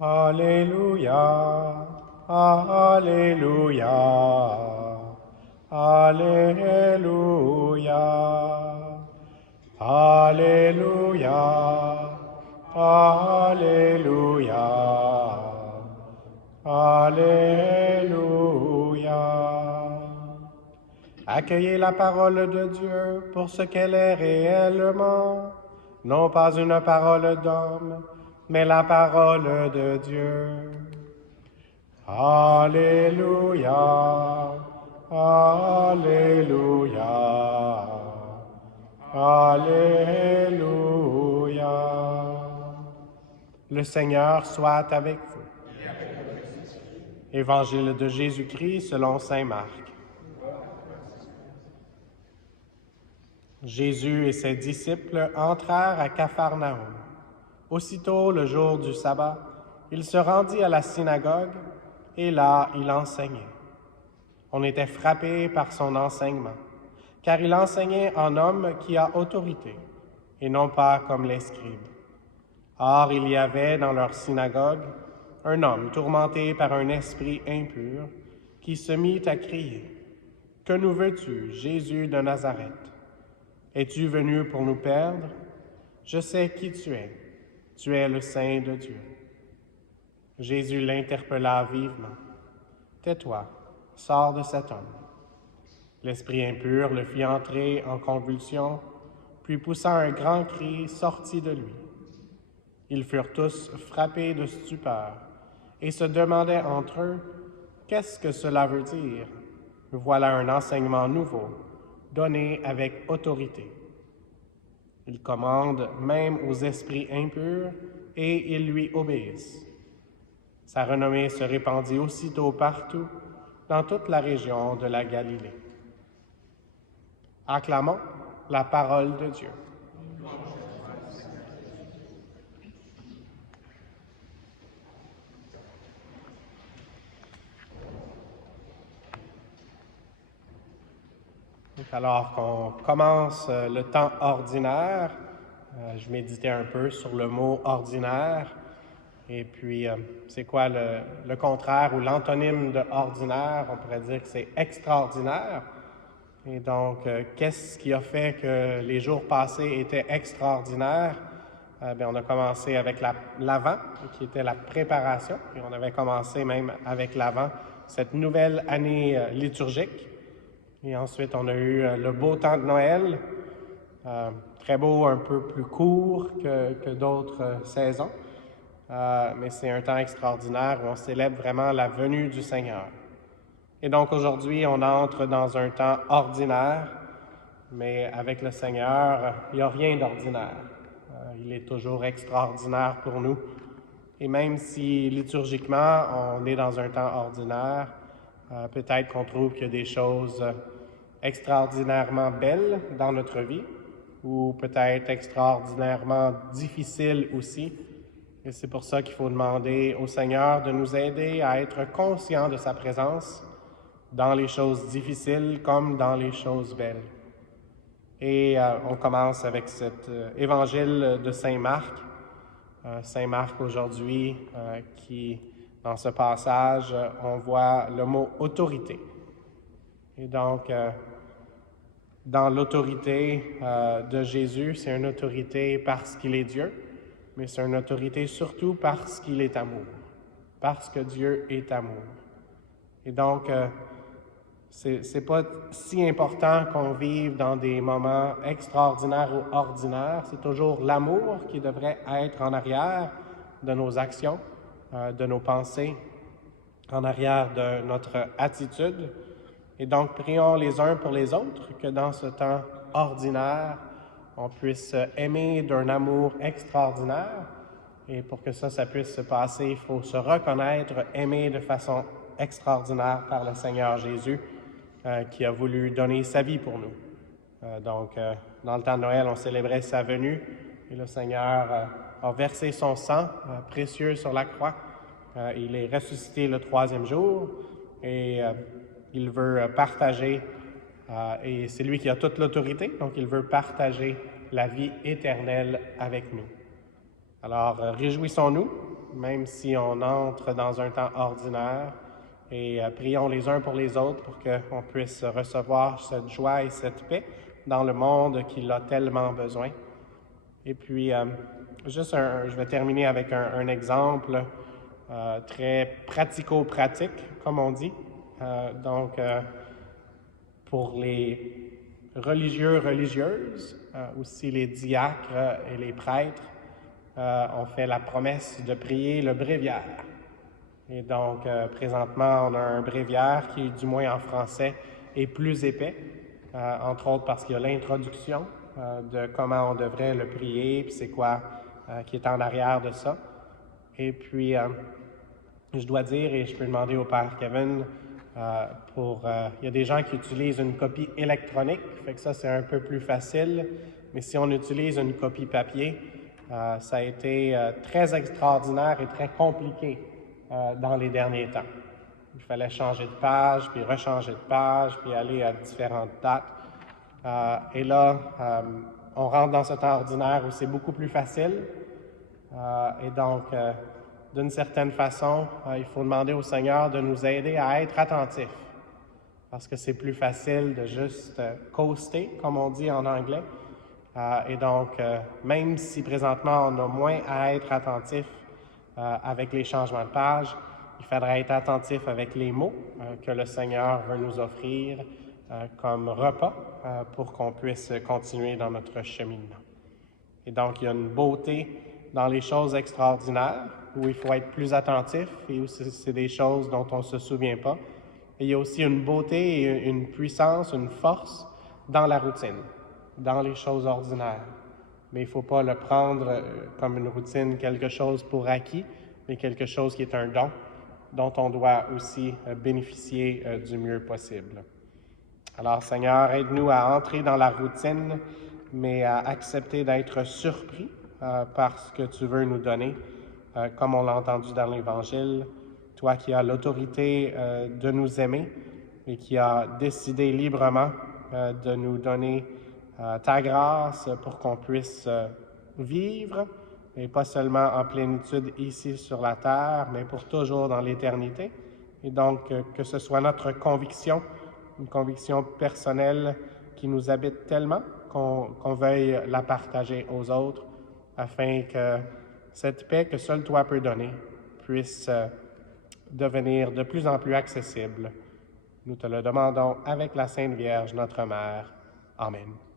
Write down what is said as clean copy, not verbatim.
Alléluia, Alléluia, Alléluia, Alléluia, Alléluia, Alléluia. Accueillez la parole de Dieu pour ce qu'elle est réellement, non pas une parole d'homme, mais la parole de Dieu. Alléluia, Alléluia, Alléluia. Le Seigneur soit avec vous. Évangile de Jésus-Christ selon saint Marc. Jésus et ses disciples entrèrent à Capharnaüm. Aussitôt, le jour du sabbat, il se rendit à la synagogue et là, il enseignait. On était frappé par son enseignement, car il enseignait en homme qui a autorité, et non pas comme les scribes. Or, il y avait dans leur synagogue un homme tourmenté par un esprit impur qui se mit à crier « Que nous veux-tu, Jésus de Nazareth? Es-tu venu pour nous perdre? Je sais qui tu es le Saint de Dieu. » Jésus l'interpella vivement. « Tais-toi, sors de cet homme. » L'esprit impur le fit entrer en convulsion, puis poussant un grand cri, sortit de lui. Ils furent tous frappés de stupeur et se demandaient entre eux « Qu'est-ce que cela veut dire? Voilà un enseignement nouveau, donné avec autorité. » Il commande même aux esprits impurs et ils lui obéissent. Sa renommée se répandit aussitôt partout dans toute la région de la Galilée. Acclamons la parole de Dieu. Alors qu'on commence le temps ordinaire, je méditais un peu sur le mot « ordinaire ». Et puis, c'est quoi le contraire ou l'antonyme de « ordinaire ». On pourrait dire que c'est « extraordinaire ». Et donc, qu'est-ce qui a fait que les jours passés étaient extraordinaires? On a commencé avec l'Avent, qui était la préparation. Et on avait commencé même avec l'Avent, cette nouvelle année liturgique. Et ensuite, on a eu le beau temps de Noël, très beau, un peu plus court que d'autres saisons. Mais c'est un temps extraordinaire où on célèbre vraiment la venue du Seigneur. Et donc aujourd'hui, on entre dans un temps ordinaire, mais avec le Seigneur, il n'y a rien d'ordinaire. Il est toujours extraordinaire pour nous. Et même si liturgiquement, on est dans un temps ordinaire, peut-être qu'on trouve qu'il y a des choses extraordinairement belles dans notre vie, ou peut-être extraordinairement difficiles aussi. Et c'est pour ça qu'il faut demander au Seigneur de nous aider à être conscients de sa présence dans les choses difficiles comme dans les choses belles. Et on commence avec cet évangile de Saint Marc. Saint Marc aujourd'hui, qui, dans ce passage, on voit le mot « autorité ». Et donc, dans l'autorité de Jésus, c'est une autorité parce qu'il est Dieu, mais c'est une autorité surtout parce qu'il est amour, parce que Dieu est amour. Et donc, c'est pas si important qu'on vive dans des moments extraordinaires ou ordinaires, c'est toujours l'amour qui devrait être en arrière de nos actions, de nos pensées, en arrière de notre attitude. Et donc, prions les uns pour les autres que dans ce temps ordinaire, on puisse aimer d'un amour extraordinaire. Et pour que ça puisse se passer, il faut se reconnaître aimé de façon extraordinaire par le Seigneur Jésus, qui a voulu donner sa vie pour nous. Donc, dans le temps de Noël, on célébrait sa venue et le Seigneur a versé son sang précieux sur la croix. Il est ressuscité le 3e jour et il veut partager, et c'est lui qui a toute l'autorité, donc il veut partager la vie éternelle avec nous. Alors, réjouissons-nous même si on entre dans un temps ordinaire. Et prions les uns pour les autres pour qu'on puisse recevoir cette joie et cette paix dans le monde qui l'a tellement besoin. Et puis, je vais terminer avec un exemple très pratico-pratique, comme on dit. Pour les religieux, religieuses, aussi les diacres et les prêtres, on fait la promesse de prier le bréviaire. Et donc, présentement, on a un bréviaire qui, du moins en français, est plus épais, entre autres parce qu'il y a l'introduction de comment on devrait le prier, puis c'est quoi qui est en arrière de ça. Et puis, je dois dire, et je peux demander au Père Kevin, il y a des gens qui utilisent une copie électronique, fait que ça, c'est un peu plus facile, mais si on utilise une copie papier, ça a été très extraordinaire et très compliqué dans les derniers temps. Il fallait changer de page, puis rechanger de page, puis aller à différentes dates. Et là, on rentre dans ce temps ordinaire où c'est beaucoup plus facile. Et donc, d'une certaine façon, il faut demander au Seigneur de nous aider à être attentifs. Parce que c'est plus facile de juste coaster, comme on dit en anglais. Et donc, même si présentement on a moins à être attentif avec les changements de page, il faudra être attentif avec les mots que le Seigneur veut nous offrir comme repas pour qu'on puisse continuer dans notre cheminement. Et donc, il y a une beauté dans les choses extraordinaires où il faut être plus attentif et où c'est des choses dont on ne se souvient pas. Et il y a aussi une beauté et une puissance, une force dans la routine, dans les choses ordinaires. Mais il ne faut pas le prendre comme une routine, quelque chose pour acquis, mais quelque chose qui est un don dont on doit aussi bénéficier du mieux possible. Alors, Seigneur, aide-nous à entrer dans la routine, mais à accepter d'être surpris par ce que tu veux nous donner, comme on l'a entendu dans l'Évangile. Toi qui as l'autorité de nous aimer et qui as décidé librement de nous donner ta grâce pour qu'on puisse vivre, et pas seulement en plénitude ici sur la terre, mais pour toujours dans l'éternité. Et donc, que ce soit notre conviction, une conviction personnelle qui nous habite tellement qu'on veuille la partager aux autres, afin que cette paix que seul toi peux donner puisse devenir de plus en plus accessible. Nous te le demandons avec la Sainte Vierge, notre Mère. Amen.